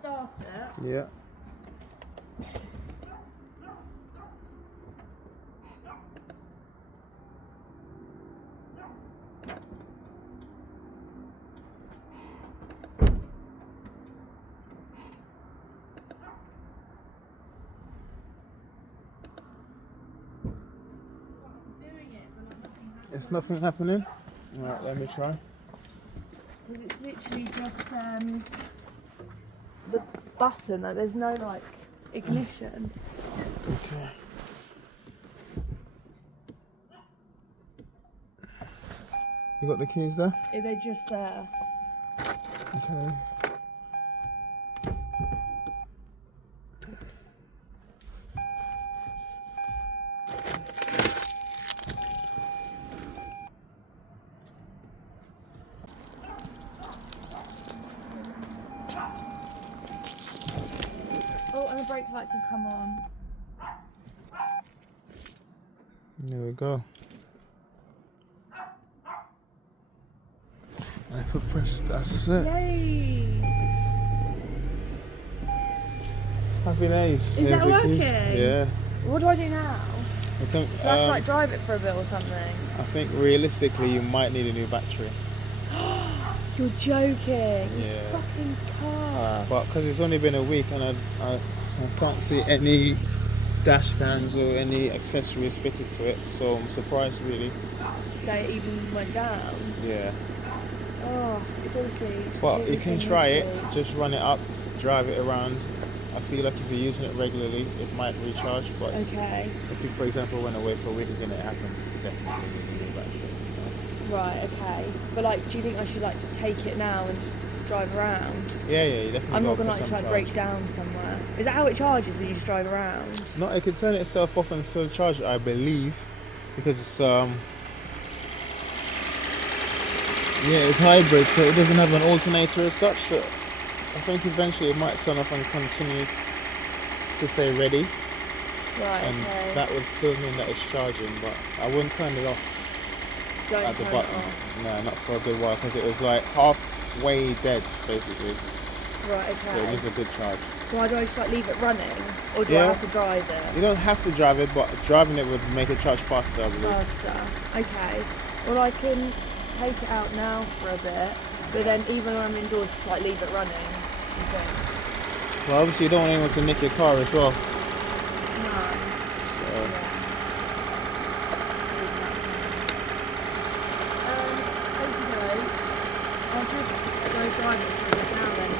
start it. Yeah. It's nothing happening. Alright, let me try. It's literally just the button, like there's no like ignition. Okay. You got the keys there? Yeah, they're just there. Okay. Oh, and the brake lights have come on. There we go. I put press, that's it. Yay! Happy days. Is that the keys. working? Yeah. What do I do now? I think, Do I have to like drive it for a bit or something? I think realistically you might need a new battery. You're joking. This Yeah. fucking car. But because it's only been a week and I can't see any dash cams or any accessories fitted to it, so I'm surprised really. They even went down. Yeah. Oh, it's obviously. But you can try it, usage. just run it up, drive it around. I feel like if you're using it regularly, it might recharge. But Okay. if you, for example, went away for a week again, it happens, definitely need a new battery. Right, okay. But like, do you think I should like take it now and just drive around? Yeah, you definitely. I'm not gotta gonna put like just some like charge. break down somewhere. Is that how it charges when you just drive around? No, it can turn itself off and still charge it, I believe, because it's it's hybrid, so it doesn't have an alternator as such. So I think eventually it might turn off and continue to say ready, Right, and okay. that would still mean that it's charging. But I wouldn't turn it off Don't at the turn button. it off. No, not for a good while, because it was like halfway dead basically. Right, So it okay. needs a good charge. So why do I just like leave it running? Or do I Yeah. have to drive it? You don't have to drive it, but driving it would make it charge faster, I believe. Faster. Okay. Well, I can take it out now for a bit, but then even when I'm indoors, just like leave it running. You think? Well, obviously you don't want anyone to nick your car as well. No. So. Yeah. Okay. I'll just go driving for a bit now then.